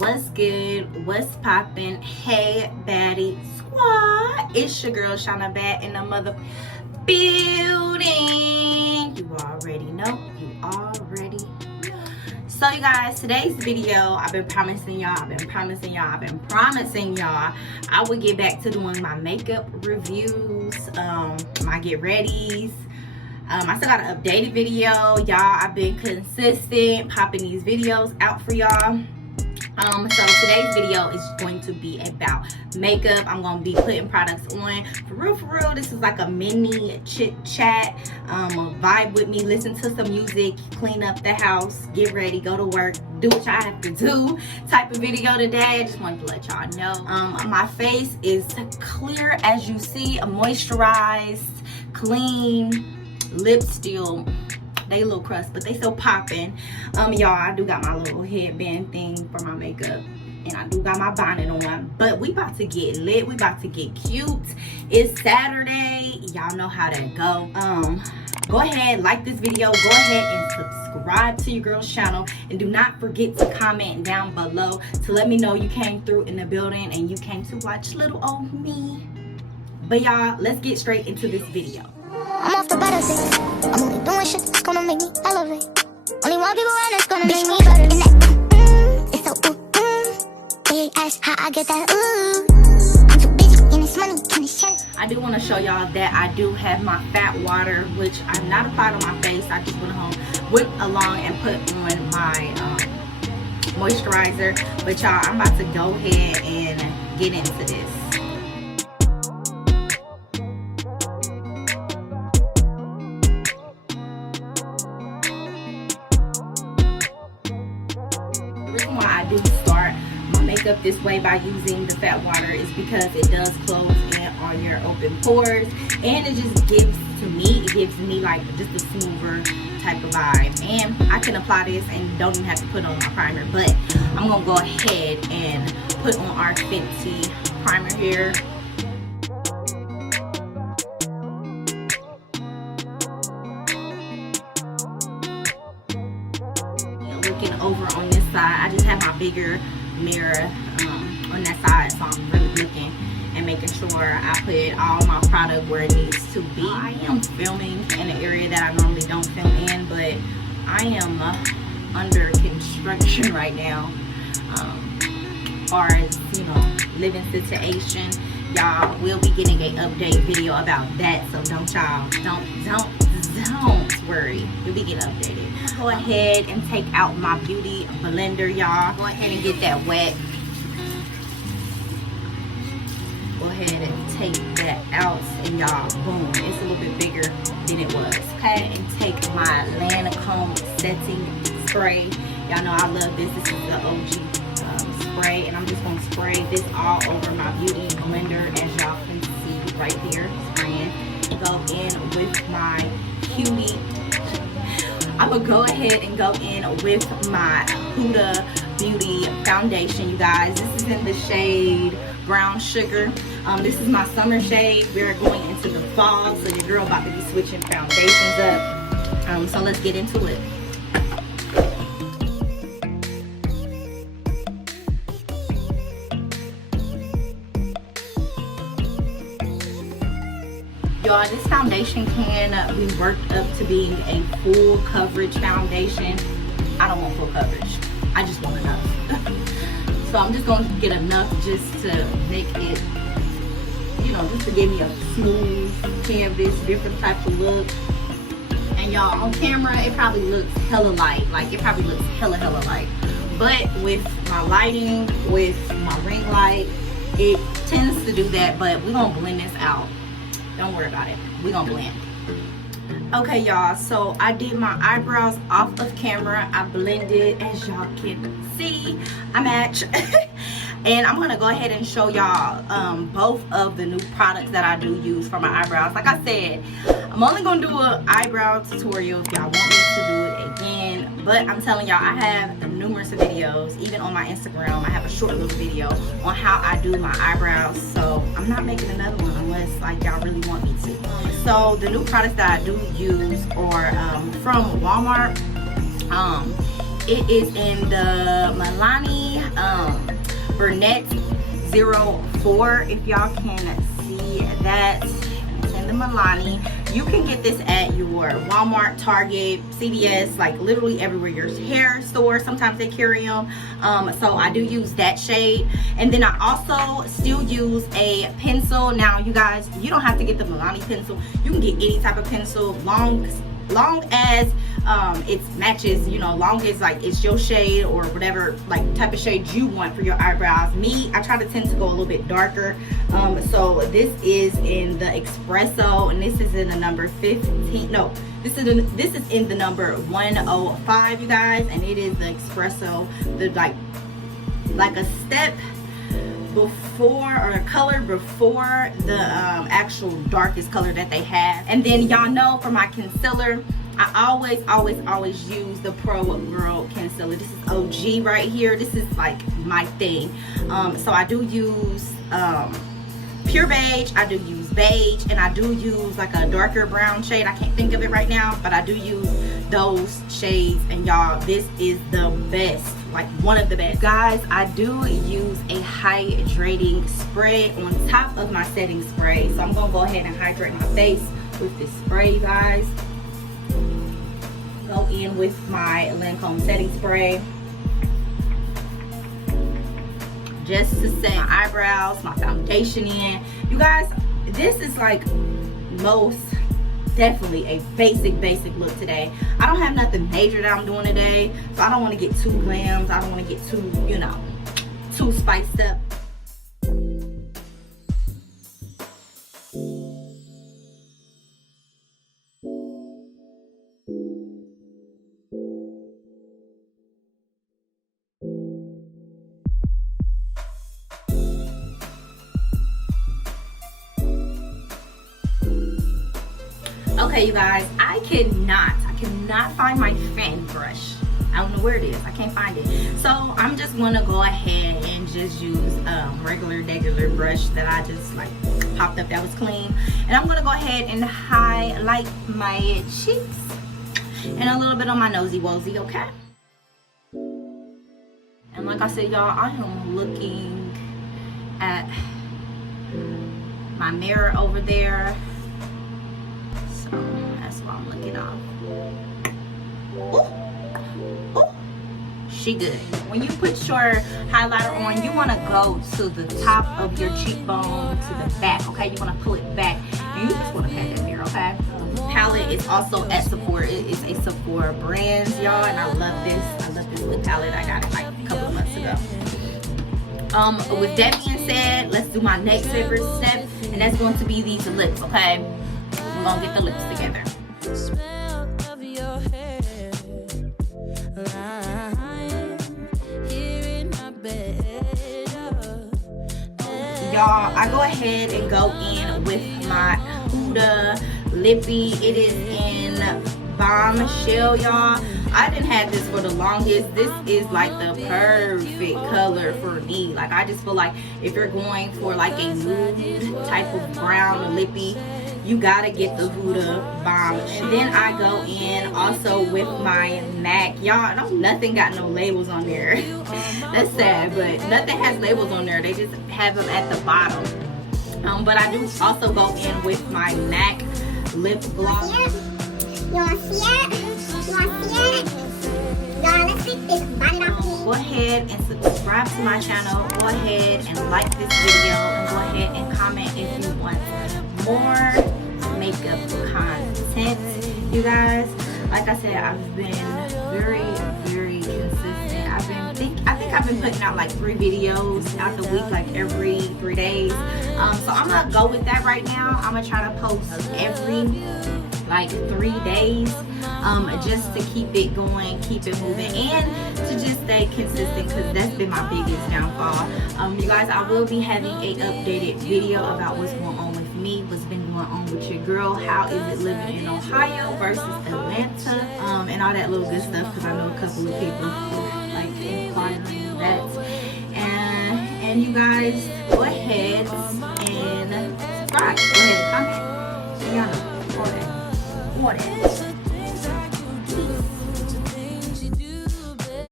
What's good? What's poppin'? Hey, baddie squad. It's your girl, Shauna Bat in the mother building. You already know. So, you guys, today's video, I've been promising y'all, I would get back to doing my makeup reviews, my get readies. I still got an updated video, y'all. I've been consistent popping these videos out for y'all. So today's video is going to be about makeup. I'm gonna be putting products on for real. This is like a mini chit chat, vibe with me, listen to some music, clean up the house, get ready, go to work, do what y'all have to do type of video today. I just wanted to let y'all know my face is clear as you see, moisturized, clean. Lips still, they a little crust, but they still popping. Y'all, I do got my little headband thing for my makeup, and I do got my bonnet on, but we about to get lit, we about to get cute. It's Saturday, y'all know how that go. Go ahead, like this video, go ahead and subscribe to your girl's channel, and do not forget to comment down below to let me know you came through in the building and you came to watch little old me. But y'all, let's get straight into this video. I'm off the Baddies. I'm only doing shit that's gonna make me elevate. Only one people around that's gonna make me better. And that, it's so They ask how I get that I'm too busy getting this money, getting this check. I do want to show y'all that I do have my fat water, which I've not applied on my face. I just went home, went along and put on my moisturizer. But y'all, I'm about to go ahead and get into this. Start my makeup this way by using the fat water is because it does close in all your open pores, and it just gives me like just a smoother type of vibe. And I can apply this and don't even have to put on my primer, but I'm gonna go ahead and put on our Fenty primer here. Looking over on this side, I just have my bigger mirror on that side, so I'm really looking and making sure I put all my product where it needs to be. I am filming in an area that I normally don't film in, but I am under construction right now. Far as, you know, living situation, y'all will be getting an update video about that, so don't worry, you'll be getting updated. Go ahead and take out my beauty blender, y'all. Go ahead and get that wet. Go ahead and take that out, and y'all, boom, it's a little bit bigger than it was. Okay, and take my Lancome setting spray. Y'all know I love this. This is the OG spray, and I'm just gonna spray this all over my beauty blender, as y'all can see right here, spraying. Go in with my cutie. I'm gonna go ahead and go in with my Huda Beauty foundation, you guys. This is in the shade Brown Sugar. This is my summer shade. We're going into the fall, so your girl about to be switching foundations up. So let's get into it. Y'all, this foundation can be worked up to being a full coverage foundation. I don't want full coverage. I just want enough. So I'm just going to get enough just to make it, you know, just to give me a smooth canvas, different type of look. And y'all, on camera, it probably looks hella light. Like, it probably looks hella light. But with my lighting, with my ring light, it tends to do that. But we're going to blend this out. Don't worry about it. We're gonna blend. Okay, y'all, so I did my eyebrows off of camera. I blended, as y'all can see. I match. And I'm gonna go ahead and show y'all both of the new products that I do use for my eyebrows. Like I said, I'm only gonna do an eyebrow tutorial if y'all want me to do it again. But I'm telling y'all, I have numerous videos. Even on my Instagram, I have a short little video on how I do my eyebrows. So I'm not making another one unless like y'all really want me to. So the new products that I do use are from Walmart. It is in the Milani Burnett 04, if y'all can see that. It's in the Milani. You can get this at your Walmart, Target, CVS, like literally everywhere. Your hair store, sometimes they carry them. So I do use that shade. And then I also still use a pencil. Now you guys, you don't have to get the Milani pencil. You can get any type of pencil, long as it matches, you know, long as like it's your shade or whatever like type of shade you want for your eyebrows. Me, I try to tend to go a little bit darker. So this is in the espresso, and this is in the number 15. No, this is in the number 105, you guys, and it is the espresso, the like a step before, or a color before the actual darkest color that they have. And then y'all know for my concealer, I always use the Pro Girl concealer. This is OG right here. This is like my thing. So I do use pure beige, I do use beige, and I do use like a darker brown shade. I can't think of it right now, but I do use those shades. And y'all, this is the best, like one of the best. Guys, I do use a hydrating spray on top of my setting spray. So I'm gonna go ahead and hydrate my face with this spray, you guys. Go in with my Lancome setting spray just to set my eyebrows, my foundation in. You guys, this is like most definitely a basic look today. I don't have nothing major that I'm doing today, so I don't want to get too glammed. I don't want to get too, you know, too spiced up. Okay, you guys, I cannot find my fan brush. I don't know where it is. I can't find it. So I'm just gonna go ahead and just use regular brush that I just like popped up that was clean. And I'm gonna go ahead and highlight my cheeks and a little bit on my nosy wosy, okay? And like I said, y'all, I am looking at my mirror over there. So that's what I'm looking off. Ooh. Ooh. She good. When you put your highlighter on, you want to go to the top of your cheekbone to the back, okay? You want to pull it back, and you just want to pat that mirror, okay? The palette is also at Sephora. It is a Sephora brand, y'all, and I love this. I love this lip palette. I got it like a couple of months ago. With that being said, let's do my next favorite step, and that's going to be these lips, okay? We're gonna get the lips together. Y'all, I go ahead and go in with my Huda Lippy. It is in Bombshell, y'all. I didn't have this for the longest. This is like the perfect color for me. Like, I just feel like if you're going for like a nude type of brown lippy, you gotta get the Huda Bomb. And then I go in also with my MAC. Y'all, nothing got no labels on there. That's sad, but nothing has labels on there. They just have them at the bottom. But I do also go in with my MAC lip gloss. You wanna see it? You wanna see it? Y'all, let's take this body off me. Go ahead and subscribe to my channel. Go ahead and like this video, and go ahead and comment if you want more makeup content. You guys, like I said, I've been very consistent. I think I've been putting out like 3 videos out the week, like every 3 days. So I'm gonna go with that right now. I'm gonna try to post every like 3 days, just to keep it going, keep it moving, and to just stay consistent, because that's been my biggest downfall. You guys, I will be having a updated video about what's going on with me, what's been going on with your girl, how is it living in Ohio versus Atlanta, and all that little good stuff, because I know a couple of people like inquiring that. And you guys, go ahead and subscribe, go ahead and comment, so y'all know all that.